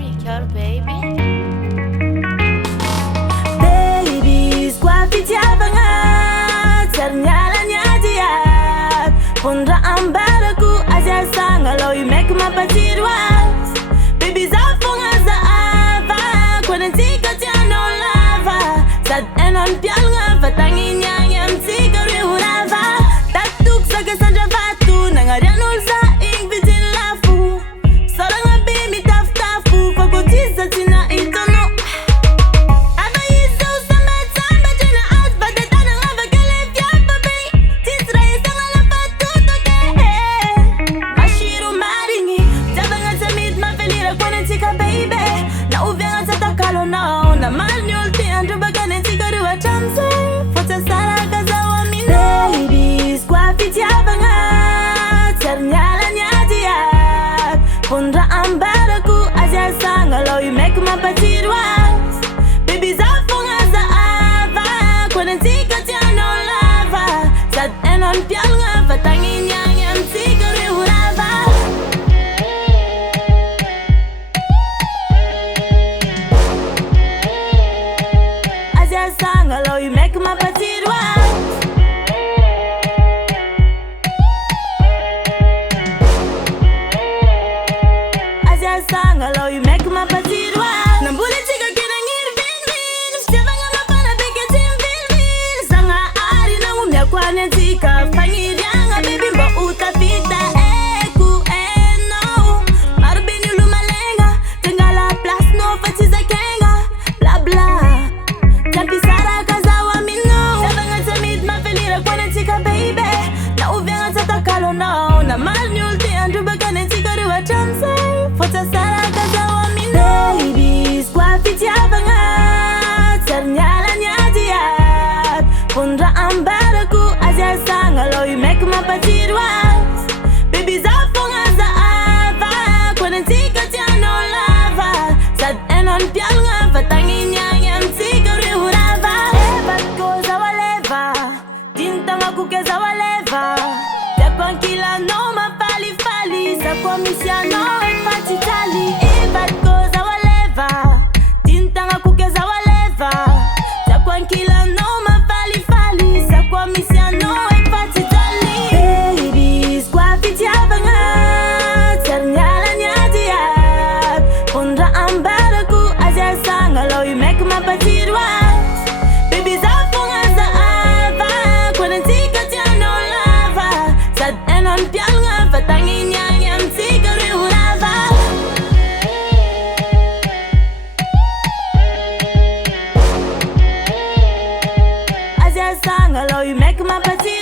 Kör baby. Baby, squafi banget ternyalanya dia Pondra ambaraku aja sangalo you make my party once Baby zafunga za ava Kwenye tika tiano lava Sad enon pialnga vatangi nyang tika rihurava Tatuk saga sanja vatu Nangarianul sa ing vidin lafu Saranga bimi taf tafu Fagotiza tina itono No, na manual tiandro bagane tigari wa chance Fota sara kazawa mino Baby, squafi banget ternyalanya dia Pondra ambaraku aja sangalo you make my party once Baby zafunga za ava Kwenye tika tiano lava Sad enon pialnga vatangi nyang tigari hurava Sangalo, you make my party once Aja sangalo, you make my party once Nambuli chica kina ngir vin Stevanga mapana beke tim vin Sanga ari na umya kwane tika Pangirianga baby mba utapita Eku eno Marubini lumalenga Tengala plus no fatiza kenga Bla bla Sara kazawa mino Sabanga tamid mafilira kwane tika baby Na uvenga tatakalo nao Na manual tiandru bagane tika riwa chance Fota sara kazawa mino Baby, squafi banget ternyalanya dia Pondra ambaraku aja sangalo you make my party once Baby zafunga za ava Kwane tika tiano lava Sad enon pialnga vatangi nyang tika rihurava Kukeza waleva Tekwan kila no mafali fali Sa kwa misiano ekpati tali Ibat koza waleva Tintanga kukeza waleva Tekwan kila no mafali fali Sa kwa misiano ekpati tali Baby, squafi banget ternyalanya dia Pondra ambaraku aja sangalo you make my party once Baby zafunga za ava Kwenye tika tiano lava Sad enon pialnga vatangi nyang tika rihurava Aja sangalo you make my party